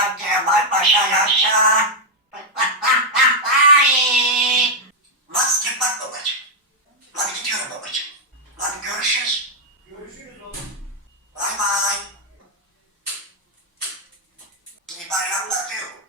Yabancıya bakmaşa yaşa. Lan sen bak babacığım. Lan gidiyorum babacığım. Lan görüşürüz. Görüşürüz oğlum. Bay bay. İyi bayramlar diyorum.